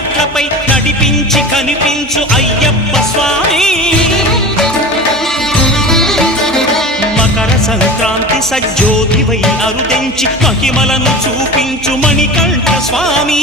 మెట్లపై నడిపించి కనిపించు అయ్యప్ప స్వామి మకర సంక్రాంతి సజ్జోతివై అరుదెంచి మహిమలను చూపించు మణికంఠ స్వామి